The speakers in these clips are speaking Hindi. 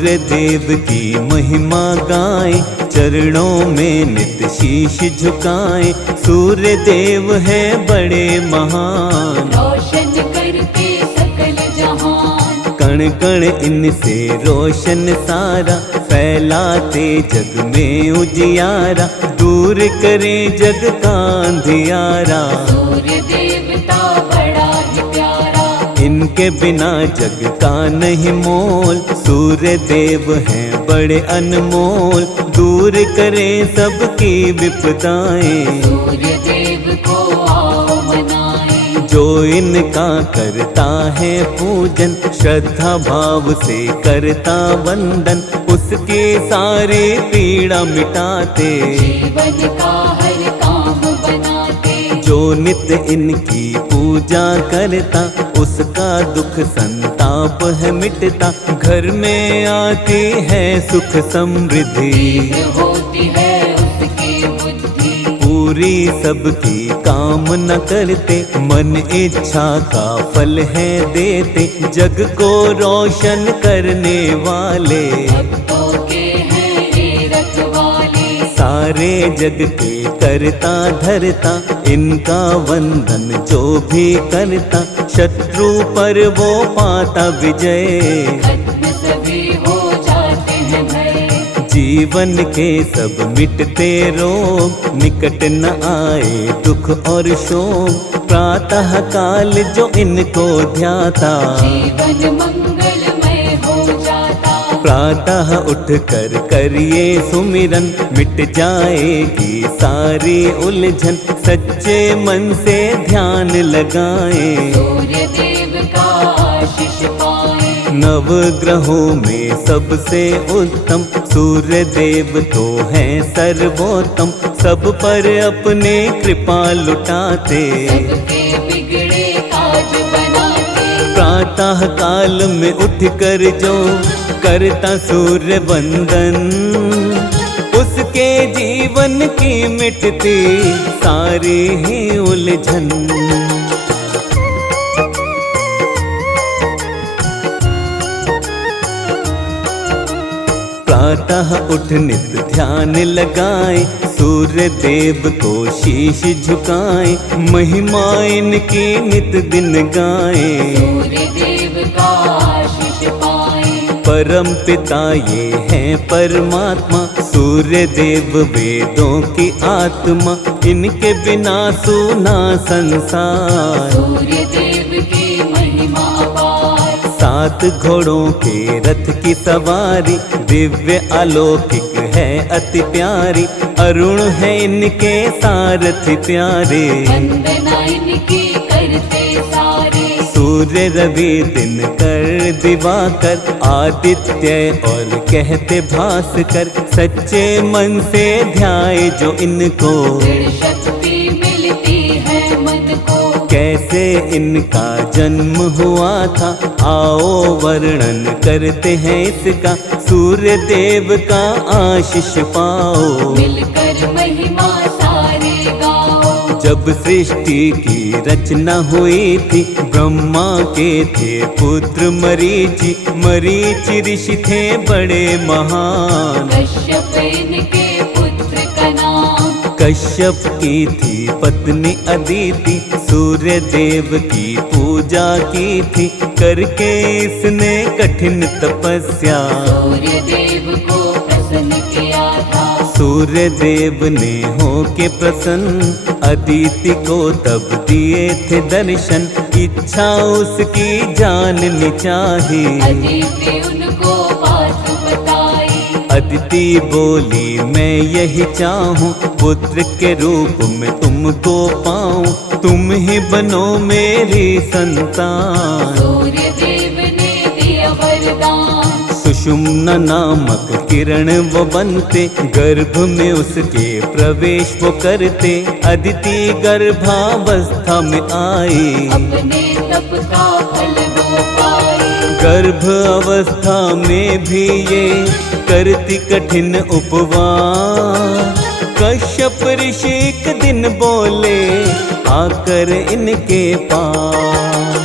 सूर्य देव की महिमा गाए, चरणों में नित शीश झुकाए। सूर्य देव है बड़े महान, रोशन करते सकल जहान। कण कण इनसे रोशन सारा, फैलाते जग में उजियारा। दूर करे जग का अंधियारा, सूर्य देवता बड़ा ही प्यारा। इनके बिना जग का नहीं मोल। सूर्य देव हैं बड़े अनमोल, दूर करें सबकी विपदाएं। सूर्य देव को आओ मनाएं। जो इनका करता है पूजन, श्रद्धा भाव से करता वंदन, उसकी सारी पीड़ा मिटाते। जीवन का हर काम बनाते। जो नित्य इनकी पूजा करता, उसका दुख संताप है मिटता। घर में आती है सुख समृद्धि, तीव्र होती है उसकी बुद्धि। पूरी सबकी कामना करते, मन इच्छा का फल है देते। जग को रोशन करने वाले, भक्तों के हैं ये रखवाले। सारे जग के करता धरता, इनका वंदन जो भी करता। शत्रु पर वो पाता विजय, खत्म सभी हो जाते हैं भय। जीवन के सब मिटते रोग, निकट न आए दुख और शोक। प्रातः काल जो इनको ध्याता, जीवन मंगलमय हो जाता। प्रातः उठ कर करिए सुमिरन, मिट जाएगी सारी उलझन। सच्चे मन से ध्यान लगाएं, सूर्य देव का आशीष पाएं। नव ग्रहों में सबसे उत्तम, सूर्य देव तो हैं सर्वोत्तम। सब पर अपने कृपा लुटाते, सबके बिगड़े ताज बनाते। प्रातः काल में उठ कर जो करता सूर्य वंदन, उसके जीवन की मिटती सारी ही उलझन। प्रातः उठ नित ध्यान लगाए, सूर्य देव को शीश झुकाए। महिमा इनकी नित दिन गाए, सूर्य देव का आशीष पाएं। परम पिता ये हैं परमात्मा, सूर्य देव वेदों की आत्मा। इनके बिना सूना संसार, सूर्य देव की महिमा अपार। 7 घोड़ों के रथ की सवारी, दिव्य अलौकिक है अति प्यारी। अरुण है इनके सारथी प्यारे, वंदना इनकी करते सारे। सूर्य रवि दिन कर दिवाकर, आदित्य और कहते भास्कर। सच्चे मन से ध्याए जो इनको, दृढ़ शक्ति मिलती है मन को। कैसे इनका जन्म हुआ था, आओ वर्णन करते हैं इसका। सूर्य देव का आशीष पाओ, मिलकर महिमा सारे गाओ। जब सृष्टि की रचना हुई थी, ब्रह्मा के थे पुत्र मरीचि। मरीचि ऋषि थे बड़े महान, कश्यप इनके पुत्र का नाम। कश्यप की थी पत्नी अदिति, सूर्य देव की पूजा की थी। करके इसने कठिन तपस्या, सूर्य देव को प्रसन्न किया था। सूर्य देव ने होके प्रसन्न, अदिति को तब दिए थे दर्शन। इच्छा उसकी जाननी चाहिए, अदिति उनको बात बताई। अदिति बोली मैं यही चाहूँ, पुत्र के रूप में तुमको पाऊँ। तुम ही बनो मेरी संतान, सूर्य देव ने दिया वरदान। सुषुम्ना नामक किरण वो बनते, गर्भ में उसके प्रवेश वो करते। अदिति गर्भावस्था में आई, अपने तप का फल वो पाए। गर्भ अवस्था में भी ये करती कठिन उपवास। कश्यप ऋषि एक दिन बोले आकर इनके पास,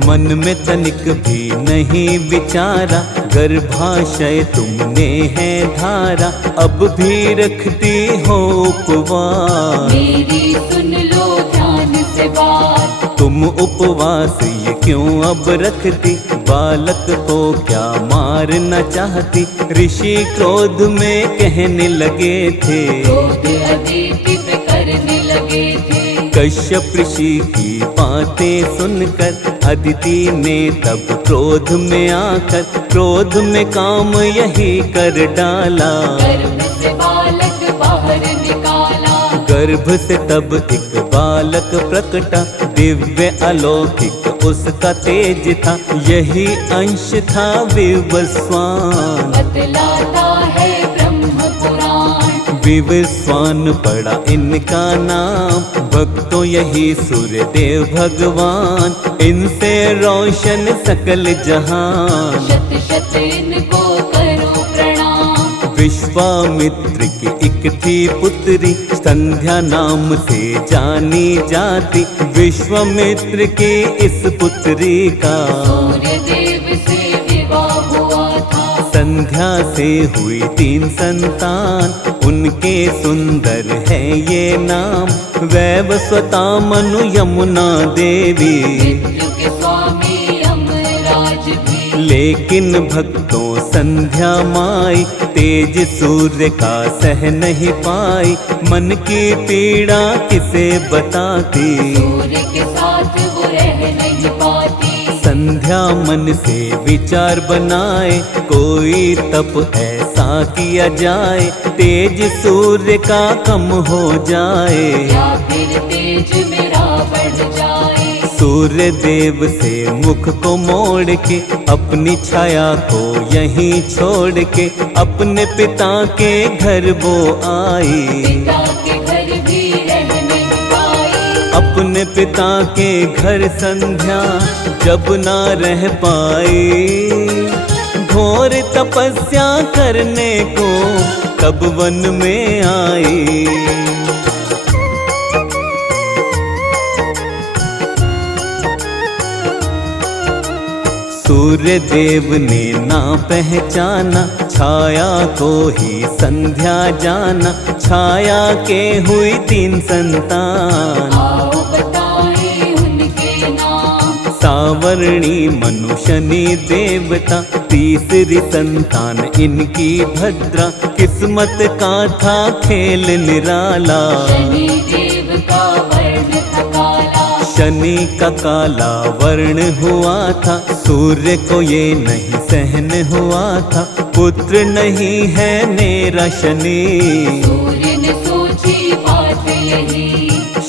मन में तनिक भी नहीं विचारा, गर्भाशय तुमने है धारा, अब भी रखती हो उपवास। मेरी सुन लो ध्यान से बात, तुम उपवास ये क्यों अब रखती, बालक को क्या मारना चाहती। ऋषि क्रोध में कहने लगे थे, क्रोध अदिति पे करने लगे थे। कश्यप ऋषि की बातें सुनकर अदिति ने तब क्रोध में आकर, क्रोध में काम यही कर डाला। गर्भ से बालक बाहर निकाला, गर्भ से तब एक बालक प्रकटा, दिव्य अलौकिक उसका तेज था, यही अंश था विवस्वान। बतलाता है ब्रह्म पुराण, विवस्वान पड़ा इनका नाम, भक्तों यही सूर्य देव भगवान, इनसे रोशन सकल जहान। शत शत इनको करो प्रणाम। विश्वामित्र की एक थी पुत्री, संध्या नाम से जानी जाती, विश्वामित्र की इस पुत्री का सूर्य देव से विवाह हुआ था। संध्या से हुई 3 संतान, उनके सुंदर है ये नाम, वैवस्वता मनु यमुना देवी। मृत्यु के स्वामी यमराज भी, लेकिन भक्तों संध्या माई, तेज सूर्य का सह नहीं पाई, मन की पीड़ा किसे बताती। सूर्य के साथ वो रह नहीं पाती। संध्या मन से विचार बनाए, कोई तप ऐसा किया जाए, तेज सूर्य का कम हो जाए, या फिर तेज मेरा बढ़ जाए। सूर्य देव से मुख को मोड़ के, अपनी छाया को यहीं छोड़ के, अपने पिता के घर वो आई। पिता के घर भी रह नहीं पाई। अपने पिता के घर संध्या जब ना रह पाई, घोर तपस्या करने को तब वन में आई। सूर्य देव ने ना पहचाना, छाया को ही संध्या जाना, छाया के हुई 3 संतान। आओ बताएं उनके नाम, सावर्णी मनु शनि देवता, तीसरी संतान इनकी भद्रा, किस्मत का था खेल निराला। शनि देव का वर्ण था काला, शनि का काला वर्ण हुआ था, सूर्य को ये नहीं सहन हुआ था, पुत्र नहीं है मेरा शनि। सूर्य ने सोची बात यही,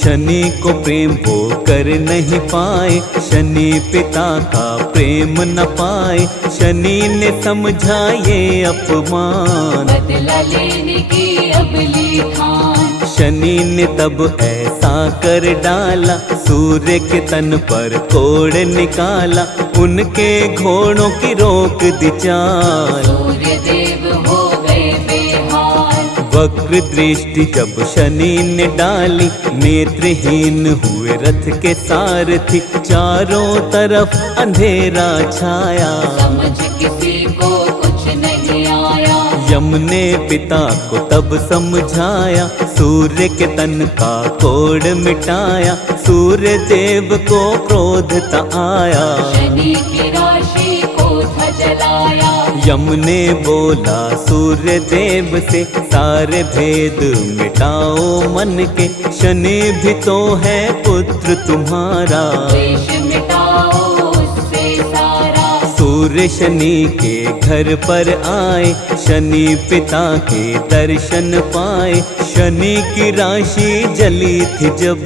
शनि को प्रेम वो कर नहीं पाए, शनि पिता का प्रेम न पाए, शनि ने समझा ये अपमान, बदला लेने की अब ली ठान। शनि ने तब ऐसा कर डाला, सूर्य के तन पर कोड़ निकाला, उनके घोड़ों की रोक दी चाल। सूर्य देव हो गए बेहाल, वक्र दृष्टि जब शनि ने डाली, नेत्रहीन हुए रथ के सारथी, चारों तरफ अंधेरा छाया, समझ किसी को कुछ नहीं आया। यम ने पिता को तब समझाया, सूर्य के तन का कोड़ मिटाया, सूर्य देव को क्रोध ता आया। शनि की राशि को था जलाया, यम ने बोला सूर्य देव से, सारे भेद मिटाओ मन के, शनि भी तो है पुत्र तुम्हारा। द्वेष मिटाओ उससे सारा, सूर्य शनि के घर पर आए, शनि पिता के दर्शन पाए, शनि की राशि जली थी जब,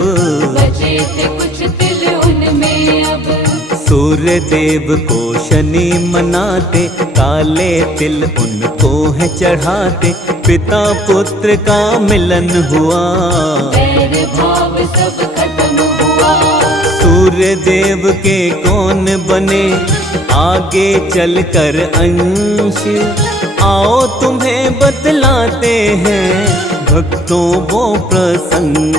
बचे थे कुछ तिल उनमें अब। सूर्य देव को शनि मनाते, काले तिल उनको है चढ़ाते, पिता पुत्र का मिलन हुआ, बैर भाव सब खत्म हुआ। सूर्य देव के कौन बने आगे चलकर अंश, आओ तुम्हें बतलाते हैं भक्तों वो प्रसंग।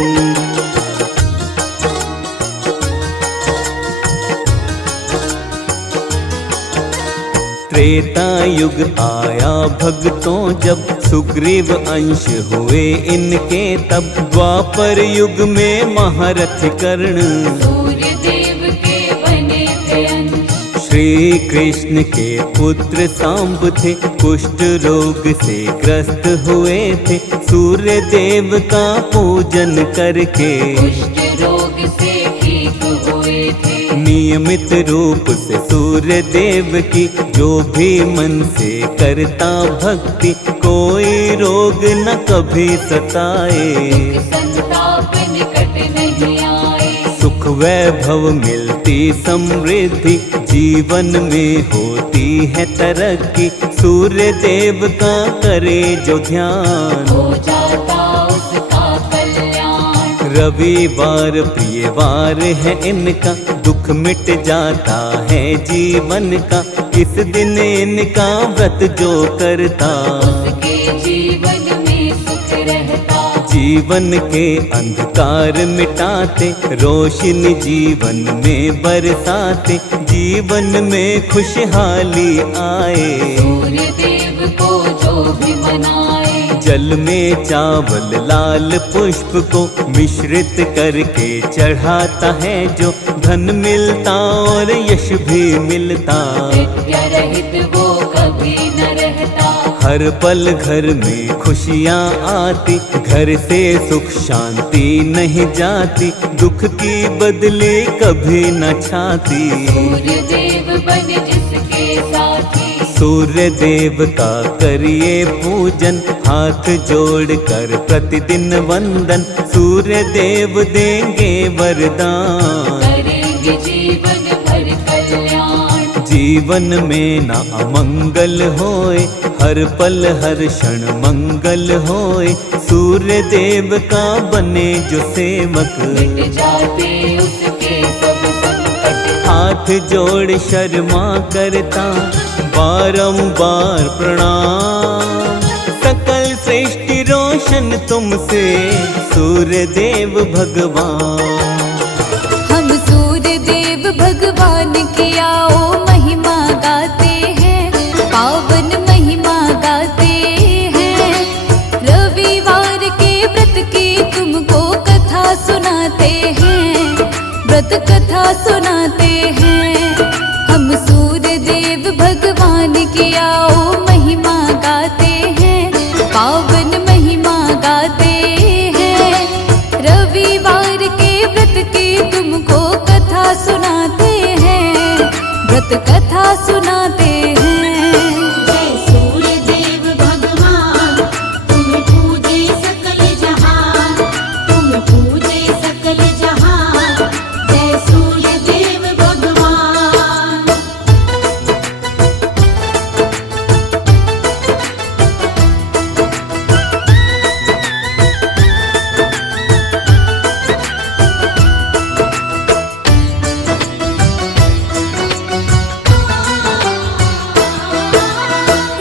त्रेता युग आया भक्तों जब, सुग्रीव अंश हुए इनके तब। द्वापर युग में महारथ कर्ण, सूर्य देव के बने थे अंश। श्री कृष्ण के पुत्र सांब थे, कुष्ठ रोग से ग्रस्त हुए थे। सूर्य देव का पूजन करके कुष्ठ रोग से ठीक हुए थे। नियमित रूप से सूर्य देव की जो भी मन से करता भक्ति, कोई रोग न कभी सताए। संताप निकट नहीं आए। सुख वैभव मिलती समृद्धि, जीवन में होती है तरक्की। सूर्य देव का करे जो ध्यान, हो जाता उसका कल्याण। रविवार प्रिय वार है इनका, दुख मिट जाता है जीवन का। इस दिन इनका व्रत जो करता, उसके जीवन में सुख रहता। जीवन के अंधकार मिटाते, रोशनी जीवन में बरसाते। जीवन में खुशहाली आए, सूर्य देव को जो भी मनाए। जल में चावल लाल पुष्प को मिश्रित करके चढ़ाता है जो, धन मिलता और यश भी मिलता। विद्या रहित वो कभी न रहता। हर पल घर में खुशियाँ आती, घर से सुख शांति नहीं जाती। दुख की बदले कभी न छाती, सूर्य देव बन जिसके साथी। सूर्य देव का करिए पूजन, हाथ जोड़ कर प्रतिदिन वंदन। सूर्य देव देंगे वरदान, करेंगे जीवन भर कल्याण। जीवन में न अमंगल होए, हर पल हर क्षण मंगल होए। सूर्य देव का बने जो सेवक, मिट जाते उसके सब संकट। हाथ जोड़ शर्मा करता बारंबार प्रणाम। सकल सृष्टि रोशन तुमसे सूर्य देव भगवान। हम सूर्य देव भगवान की आओ महिमा गाते हैं, पावन महिमा गाते हैं। रविवार के व्रत की तुमको कथा सुनाते हैं, व्रत कथा सुनाते हैं। हम सूर्य देव भगवान की आओ महिमा गाते हैं, पावन महिमा गाते हैं। रविवार के व्रत की तुमको कथा सुनाते हैं, व्रत कथा सुनाते हैं। जय सूर्य देव भगवान, तुम पूजे सकल जहान, तुम पूजे सकल जहान। जय सूर्य देव भगवान।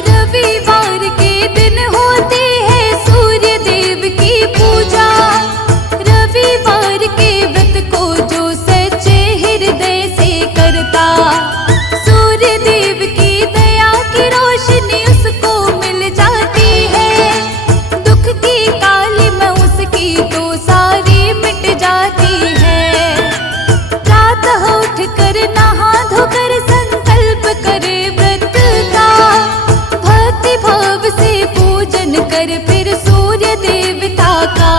रविवार के दिन होती है सूर्य देव की पूजा। रविवार के व्रत को जो सच्चे हृदय से करता, सूर्य देव की दया की रोशनी उसको मिल जाती है। दुख की काली में उसकी तो सारी मिट जाती है। प्रातः उठ कर नहा धोकर संकल्प करे व्रत का, भक्ति भाव से पूजन कर फिर सूर्य देवता का।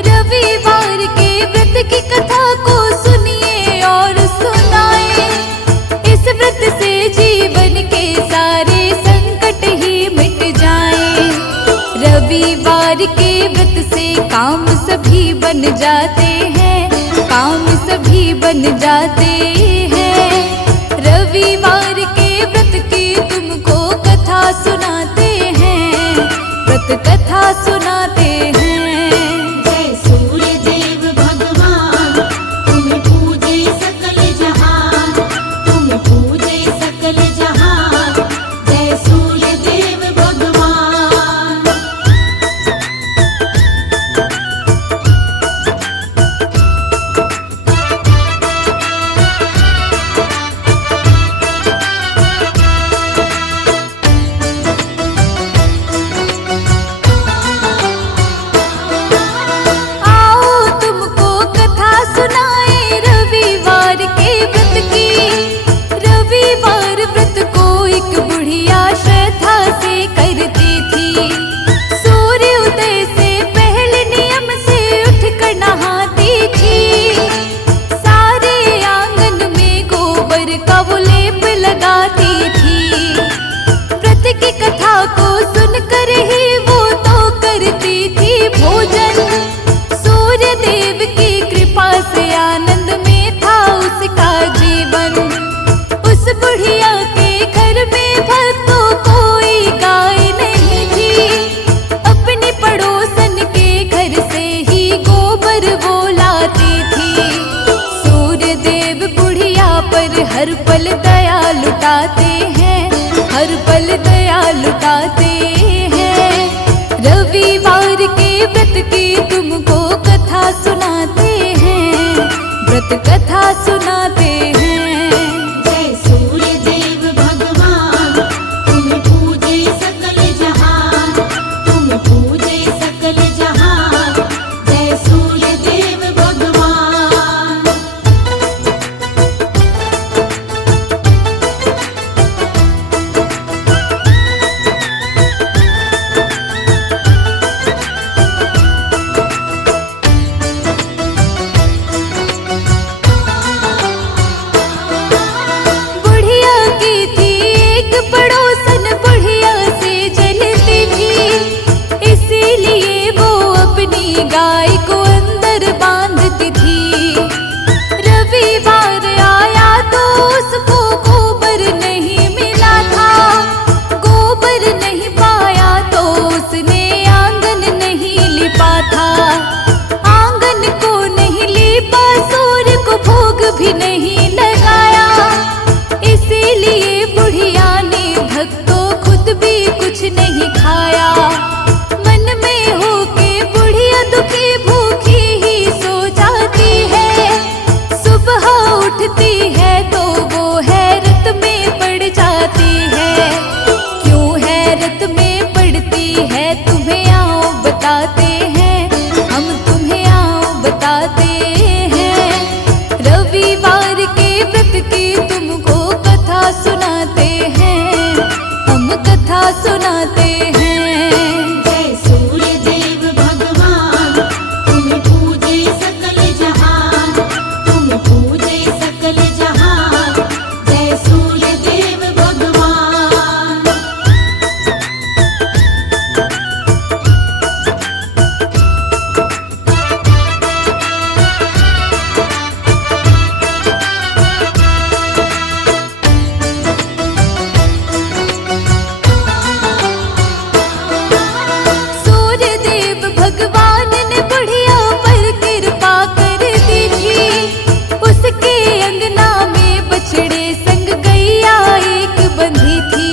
रविवार के व्रत की कथा को सुनिए और सुनाए। इस व्रत से जीवन के सारे संकट ही मिट जाएं। रविवार के व्रत से काम सभी बन जाते हैं, काम सभी बन जाते हैं। रविवार के व्रत की तुमको कथा सुनाते हैं, व्रत कथा सुनाते हैं। जय सूर्य देव भगवान, तुम पूजे सकल जहान, तुम पूजे सकल जहान। जय सूर्य देव भगवान। बरसाते हैं, हर पल दया लुटाते हैं। रविवार के व्रत की तुमको कथा सुनाते हैं, व्रत कथा सुनाते हैं। जय सूर्य देव भगवान, तुम पूजे सकल जहान, तुम पूजे सकल जहान। जय सूर्य देव भगवान। बुढ़िया की थी एक पड़ोसन, बुढ़िया से जलती थी, इसीलिए वो अपनी गाय को अंदर बांधती थी। रविवार आया तो उसको गोबर नहीं मिला था, गोबर नहीं पाया तो उसने आंगन नहीं लिपा था, आंगन को नहीं लिपा, सूर्य को भोग भी नहीं लगाया। इसीलिए बुढ़िया ने भक्तों खुद भी कुछ नहीं खाया। मन में होके बुढ़िया दुखी भूखी ही सो जाती है, सुबह उठती है तो वो हैरत में पड़ जाती है। क्यों हैरत में पड़ती है तुम्हें आओ बताते हैं, हम तुम्हें आओ बताते हैं। रविवार के व्रत की तुमको कथा सुनाते हैं, हम कथा सुनाते हैं। जय सूर्य देव भगवान, तुम पूजे सकल जहान, तुम पूजे सकल जहान। जय सूर्य देव भगवान। सूर्य देव भगवान ने बुढ़िया पर कृपा कर दी थी, उसके अंगना में बछड़े संग गैया एक बंधी थी।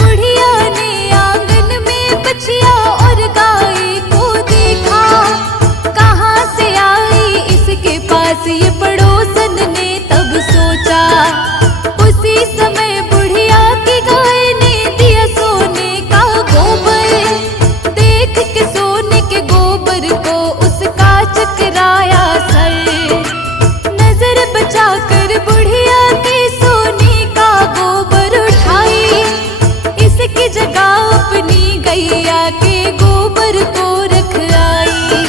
बुढ़िया ने आंगन में बछिया और गाय को देखा, कहाँ से आई इसके पास ये पड़ोसन ने तब सोचा। उसी समय बुढ़िया की गाय ने दिया सोने का गोबर, देख के सोने के गोबर को उसका चकराया सर। नजर बचाकर बुढ़िया के सोने का गोबर उठाई, इसकी जगह अपनी गैया के गोबर को रख आई।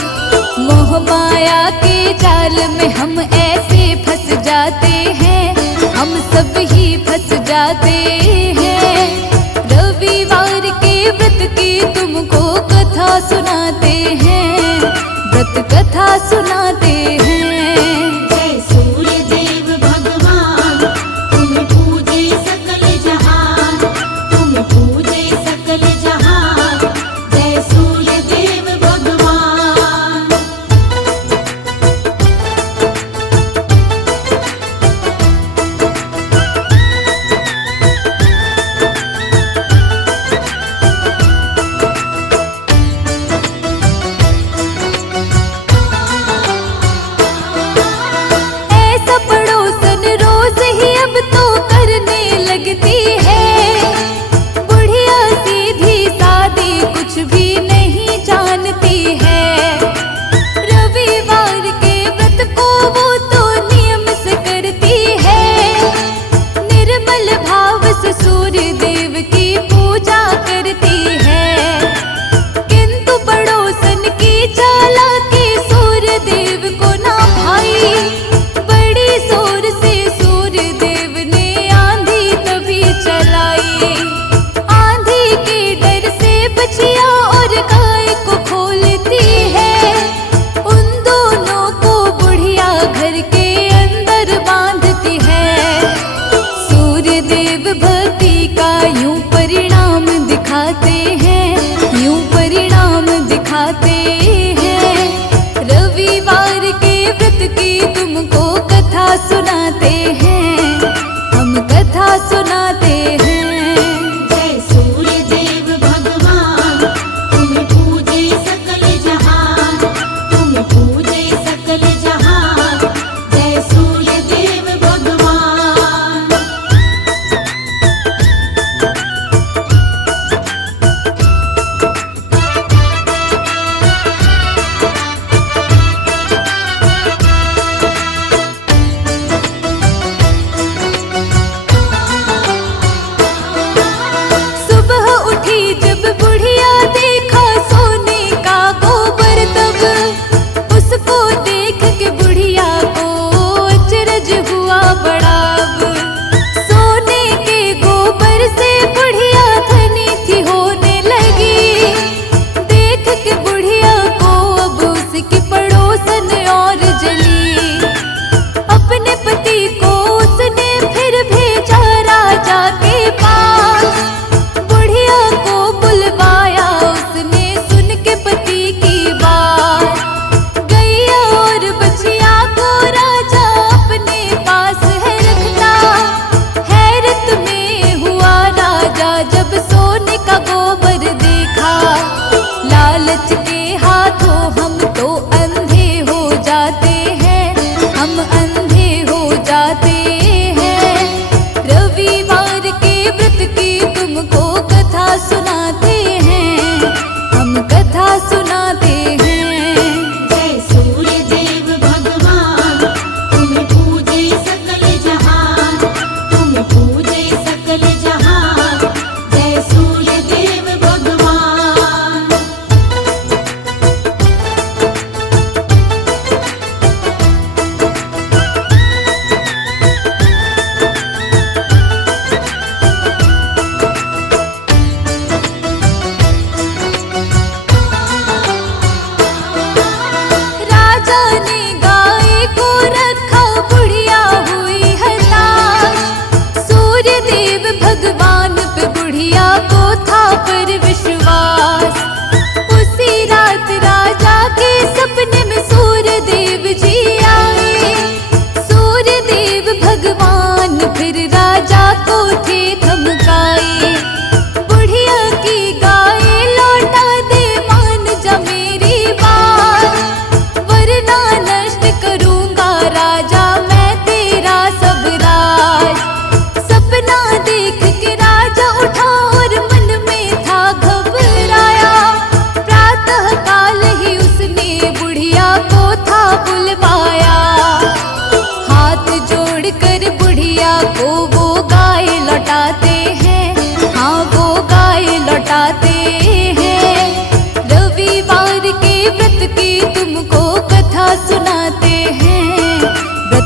मोह माया के जाल में हम ऐसे फंस जाते हैं, हम सब ही फंस जाते हैं। रविवार के व्रत की तुमको कथा सुनाते हैं, व्रत कथा सुनाते हैं। जय सूर्य देव भगवान, तुम पूजे सकल जहान, तुम पूजे सकल जहान। जय सूर्य देव भगवान। ऐसा पड़ोसन रोज ही अब तो करने लगती है। बुढ़िया सीधी सादी कुछ भी नहीं जानती है। रविवार के व्रत को वो तो नियम से करती है, निर्मल भाव से सूर्य देव की पूजा करती है। किंतु पड़ोसन की चालाकी सूर्य देव को ना भाई, बड़ी जोर से सूर्य देव ने आंधी तभी चलाई। आंधी के डर से बछिया और गाय को खोलती है, उन दोनों को बुढ़िया घर के अंदर बांधती है। सूर्य देव भक्ति का यूं परिणाम दिखाते हैं, यूं परिणाम दिखाते हैं। रविवार के व्रत की तुमको कथा सुनाते हैं, हम कथा सुना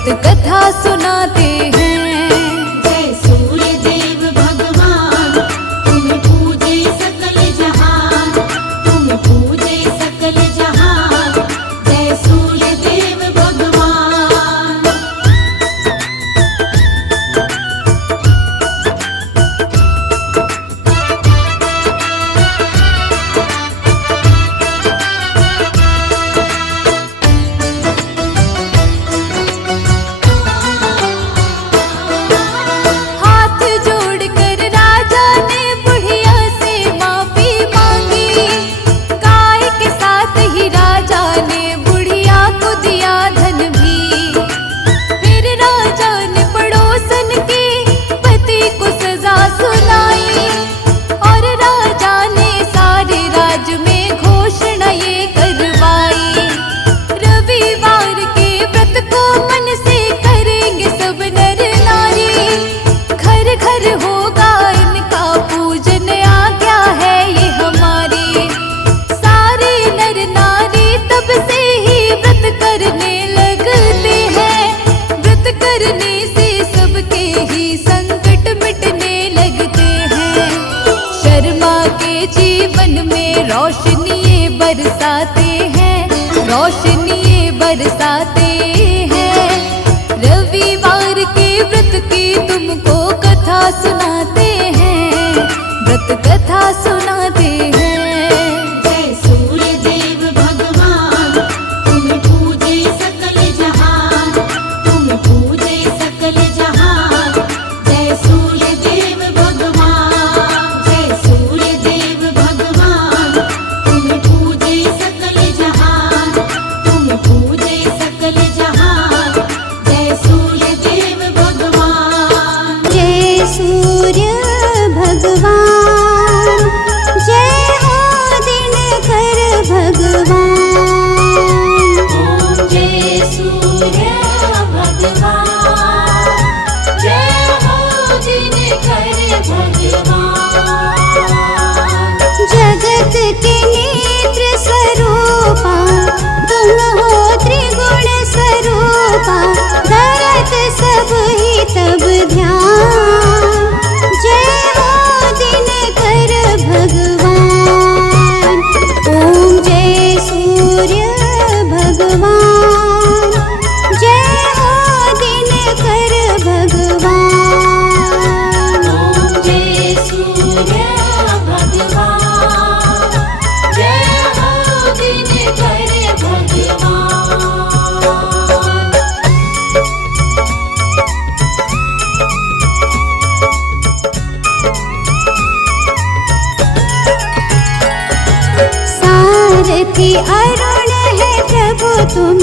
व्रत कथा सुनाते हैं। जय सूर्य देव भगवान, तुम पूजे सकल जहान, तुम पूजे सकल जहान। जय सूर्य देव भगवान। हाथ जोड़कर राजा ने बुढ़िया से माफी मांगी। गाय के साथ ही राजा ने बुढ़िया को दिया धन भी। फिर राजा ने पड़ोसन के पति को सजा सुनाई और राजा ने सारे राज्य में घोषणा ये करवाई। रविवार के व्रत को मन से करेंगे सब नर नारी। घर घर होगा इनका पूजन, आज्ञा है ये हमारी। सारे नर नारी तब से ही व्रत करने लगते हैं। व्रत करने से सबके ही संकट मिटने लगते हैं। शर्मा के जीवन में रोशनी बरसाते हैं, रोशनी बरसाते हैं। रविवार के व्रत की तुमको कथा सुनाते हैं, व्रत कथा सुनाते हैं। जय सूर्य देव भगवान, तुम पूजे सकल जहान, तुम पूजे सकल जहान। जय सूर्य देव भगवान, जय सूर्य देव भगवान, तुम पूजे सकल जहान, तुम पूजे सकल जहान। जय सूर्य देव भगवान। जय सूर्य भगवान, जय हो दिनकर भगवान। जय सूर्य भगवान, जय हो दिनकर भगवान। जगत के नेत्र स्वरूपा, तुम हो त्रिगुण स्वरूपा। धरत सब ही तब ध्यान, जय हो दिनकर भगवान। ओम जय सूर्य भगवान, जय हो दिनकर भगवान। जय सूर्य भगवान, जय हो दिनकर भगवान। सारथी अरुण है प्रभु तुम,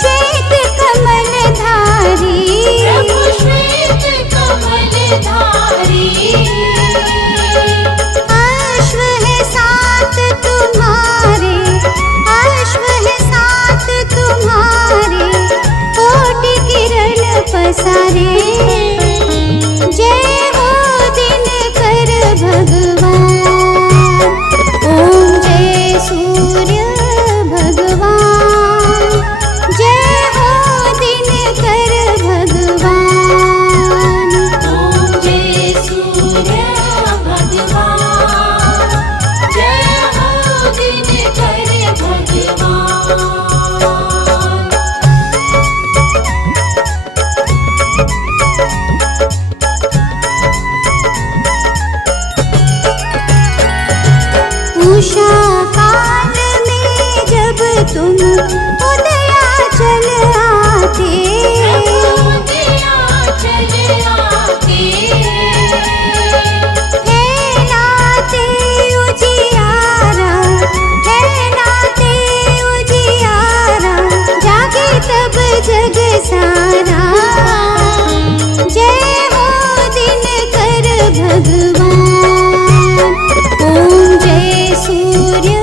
श्वेत कमल धारी। प्रभु श्वेत कमलधारी। अश्व है साथ तुम्हारे, अश्व है साथ तुम्हारे। कोटि किरण पसारे, जय हो दिनकर भगवान। ओम जय सूर्य भगवान, जय हो दिनकर भगवान। जय सूर्य भगवान, जय हो दिनकर भगवान। उषा काल में जब तुम उदयाचल आते। फैलाते उजियारा, फैलाते उजियारा। जागे तब जग सारा, जय हो दिनकर भगवान। ओम जय सूर्य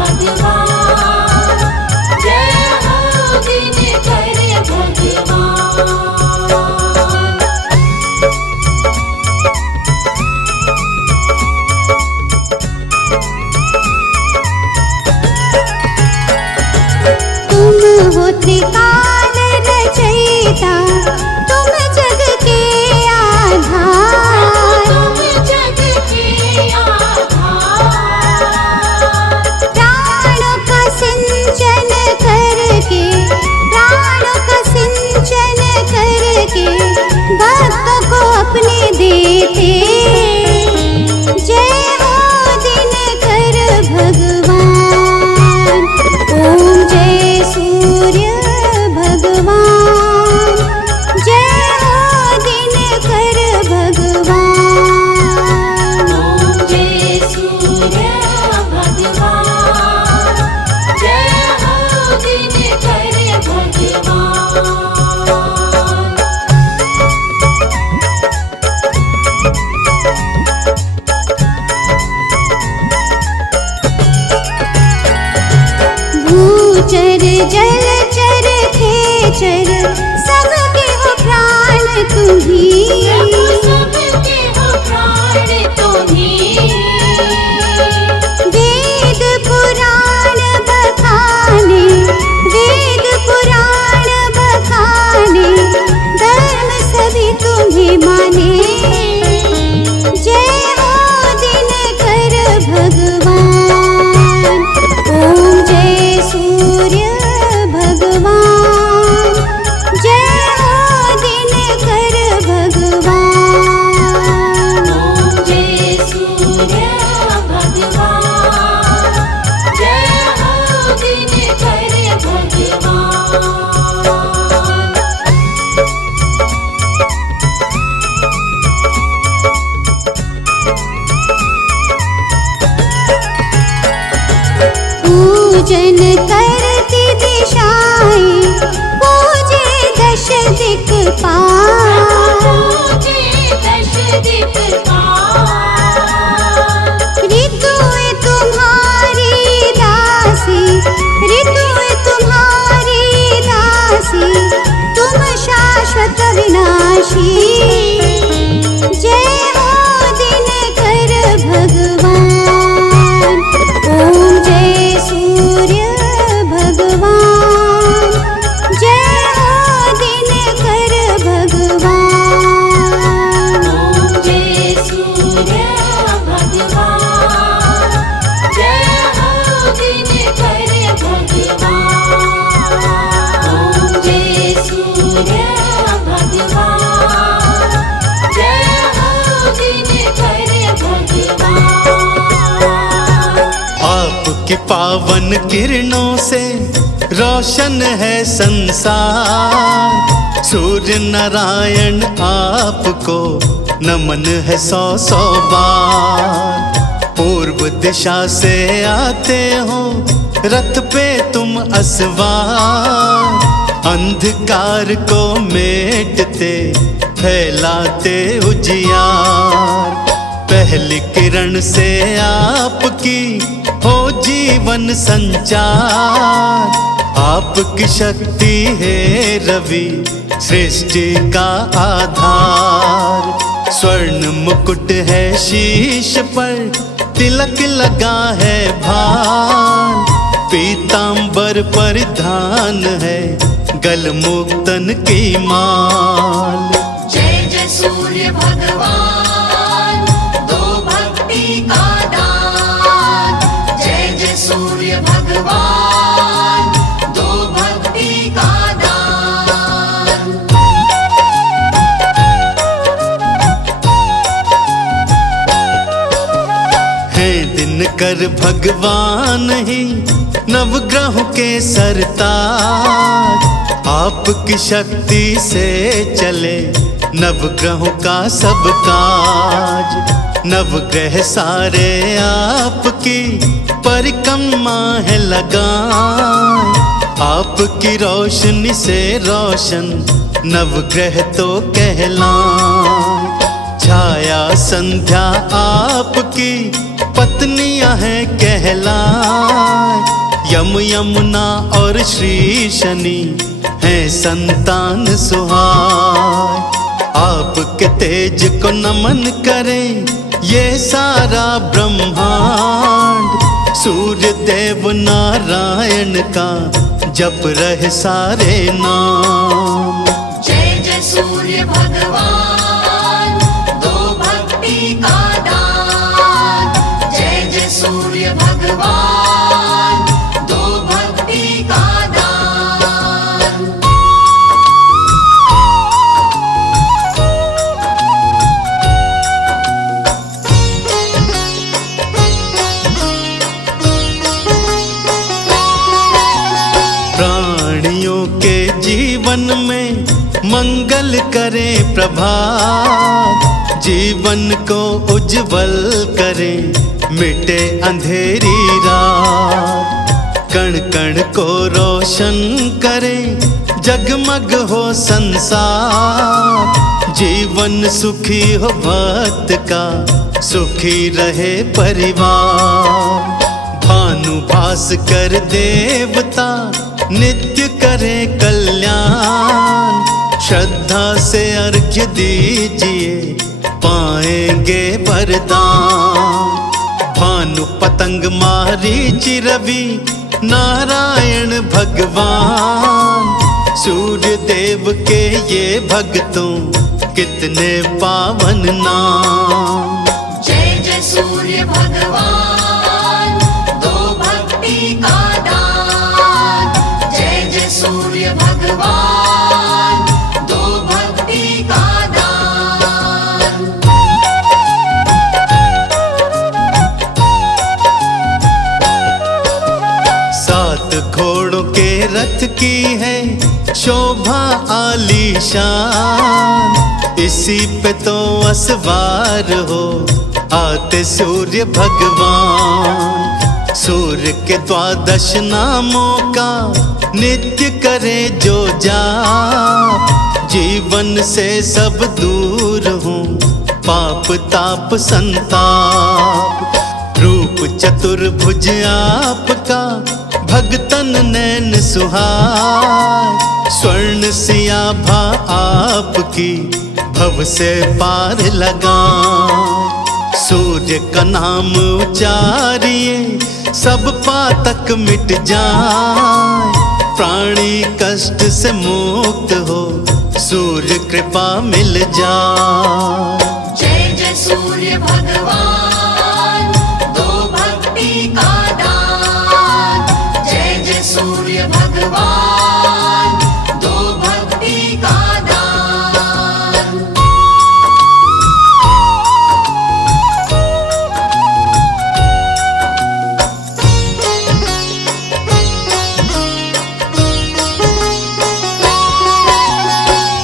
भगवान, जय हो दिनकर भगवान। तुम हो त्रिकाल रचयिता, तुम जग के आधार। तुम जग के आधार, प्राणों का सिंचन करके, प्राणों का सिंचन करके भक्तों को अपने देते। जय हो दिनकर भगवान, ओम जय सूर्य भगवान, जय हो दिनकर भगवान। ओम जय सूर्य भगवान, जय हो दिनकर भगवान। भूचर जलचर खेचर सबके हो प्राण तुम्ही। प्रभु सबके हो प्राण तुम्हीं। वेद पुराण बखाने, वेद पुराण बखाने, धर्म सभी तुम्हें माने। जय हो दिनकर भगवान, ओम जय सूर्य भगवान, जय हो दिनकर भगवान। ओम जय सूर्य भगवान, जय हो दिनकर भगवान। पूजन करती दिशाएं, पूजे दश दिक्पाल। पूजे दश दिक्पाल, ऋतुएं तुम्हारी दासी, ऋतुएं तुम्हारी दासी, तुम शाश्वत विनाशी। जय हो दिनकर भगवान, ओम जय सूर्य भगवान, जय हो दिनकर भगवान। ओम जय सूर्य भगवान, जय हो दिनकर भगवान। ओम जय सूर्य भगवान, जय हो दिनकर भगवान। आपकी पावन किरणों से रोशन है संसार। सूर्य नारायण आपको नमन है सौ सौ बार। पूर्व दिशा से आते हो रथ पे तुम असवार। अंधकार को मेटते फैलाते उजियार। पहली किरण से आपकी हो जीवन संचार। आपकी शक्ति है रवि सृष्टि का आधार। स्वर्ण मुकुट है शीश पर, तिलक लगा है भार। पीतांबर परिधान है, गलमुक्तन की माल। जय जय सूर्य भगवान, दो भक्ति का दान। जय जय सूर्य भगवान, दो भक्ति का दान। है दिनकर भगवान ही नवग्रहों के सरताज। आपकी शक्ति से चले नवग्रहों का सब काज। नवग्रह सारे आपकी परिक्रमा है लगाए। आपकी रोशनी से रोशन नवग्रह तो कहलाए। छाया संध्या आपकी पत्नियां हैं कहलाए। यम यमुना और श्री शनि हैं संतान सुहाय। आपके तेज को नमन करे ये सारा ब्रह्मांड। सूर्य देव नारायण का जप रहे सारे नाम। जय जय सूर्य भगवान, दो भक्ति का दान। जय जय सूर्य भगवान, दो भक्ति का दान। प्राणियों के जीवन में मंगल करे प्रभात। जीवन को उज्जवल करे मिटे अंधेरी रात। कण कण को रोशन करे जगमग हो संसार। जीवन सुखी हो भक्त का सुखी रहे परिवार। भानु भास्कर देवता नित्य करे कल्याण। श्रद्धा से अर्घ्य दीजिए पाएंगे वरदान। भानु पतंग मारीचि रवि नारायण भगवान। सूर्य देव के ये भक्तों कितने पावन नाम। जय जय सूर्य भगवान, दो भक्ति का दान। जय जय सूर्य भगवान, दो भक्ति का दान। सात घोड़ों के रथ की है शोभा आलीशान। इसी पे तो असवार हो आते सूर्य भगवान। सूर्य के 12 नामों का नित्य करे जो जाप। जीवन से सब दूर हूँ पाप ताप संताप। रूप चतुर्भुज आपका भगतन नैन सुहाय। स्वर्ण सियाभा आपकी भव से पार लगा। सूर्य का नाम उचारिए सब पातक मिट जाए। प्राणी कष्ट से मुक्त हो सूर्य कृपा मिल जाए। जय जय सूर्य भगवान, दो भक्ति का दान। जय जय सूर्य भगवान, दो भक्ति का दान।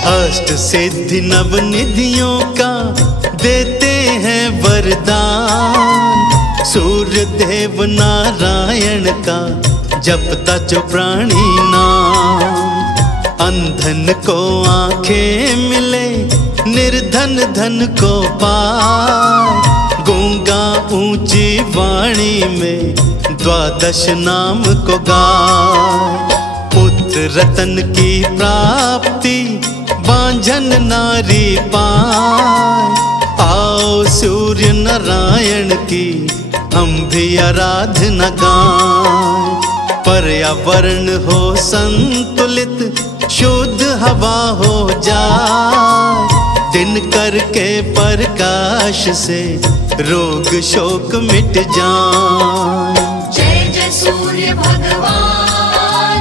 अष्ट सिद्धि नव निधियों का देते हैं वरदान। सूर्य देव नारायण का जपता जो प्राणी नाम। अंधन को आंखें मिले निर्धन धन को पाए। गूंगा ऊंची वाणी में 12 नाम को गाए। पुत्र रतन की प्राप्ति बांझन नारी पाए। आओ सूर्य नारायण की हम भी आराधना गाएं। पर्यावरण हो संतुलित शुद्ध हवा हो जाए। दिन करके प्रकाश से रोग शोक मिट जाए। जय जय सूर्य भगवान,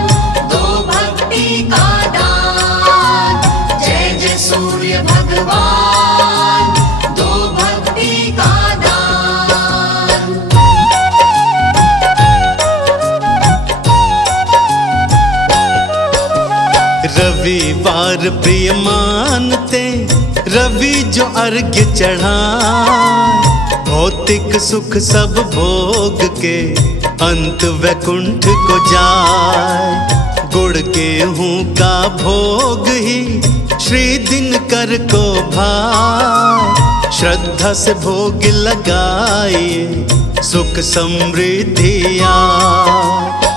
दो भक्ति का दान। जय जय सूर्य भगवान, दो भक्ति का दान। रविवार प्रिय मानते रवि जो अर्घ्य चढ़ाए। भौतिक सुख सब भोग के अंत वैकुंठ को जाए। गुड़ गेहूं का भोग ही श्री दिनकर को भाए। श्रद्धा से भोग लगाइए सुख समृद्धि आए।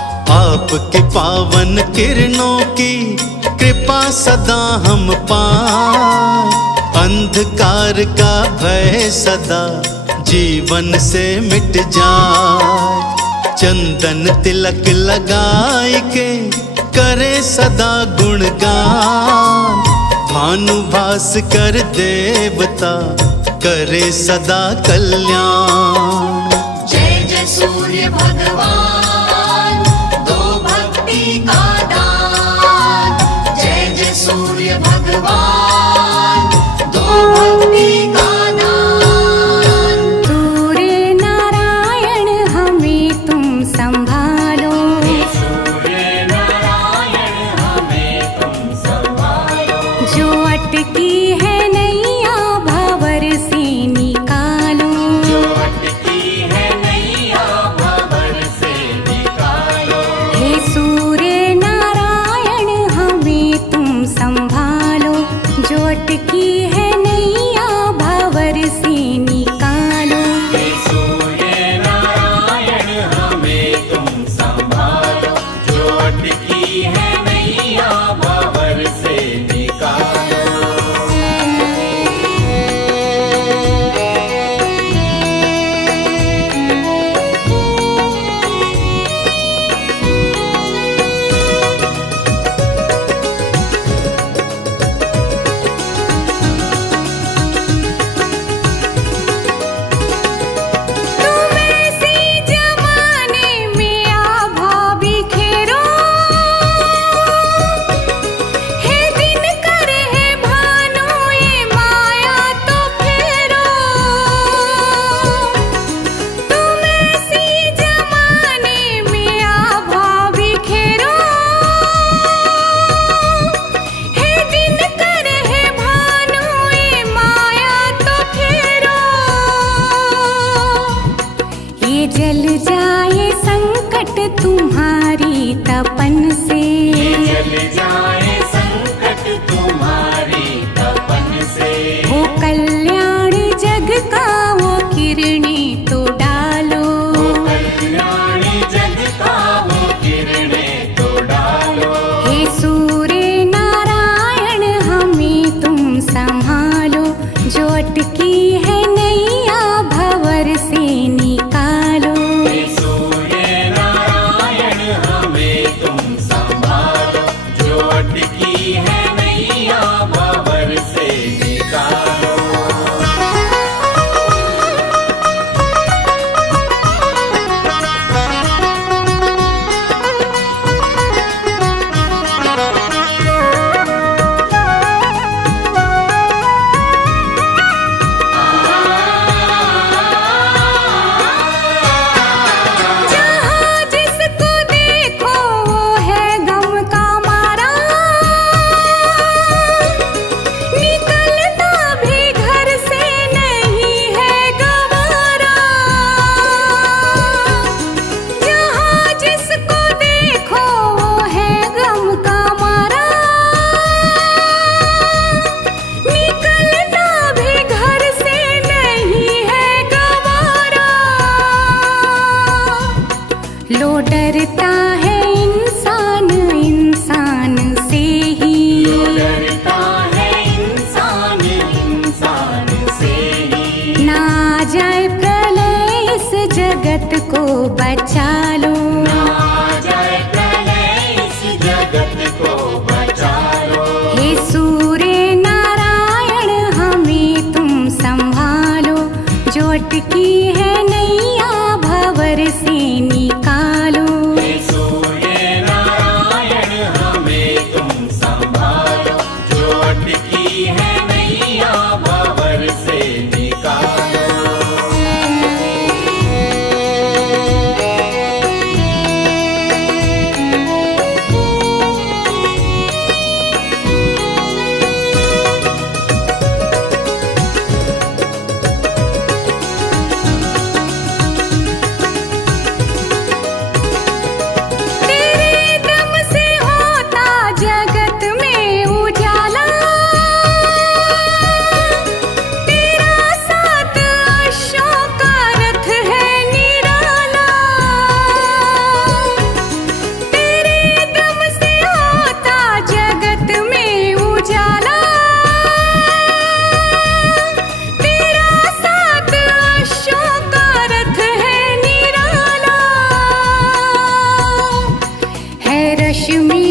आपकी पावन किरणों की कृपा सदा हम पाएं। अंधकार का भय सदा जीवन से मिट जाए। चंदन तिलक लगाए के करे सदा गुणगान। भानुभास कर देवता करे सदा कल्याण। जय जय सूर्य भगवान, दो भक्ति का दान। जय जय सूर्य भगवान, दो भक्ति का दान। सूर्य नारायण हमें तुम संभालो। सूर्य नारायण हमें तुम संभालो। जो अटकी है नैया भंवर से निकालो। जो अटकी है नैया भंवर से निकालो। हे सूर्य नारायण हमें तुम संभालो। दशमी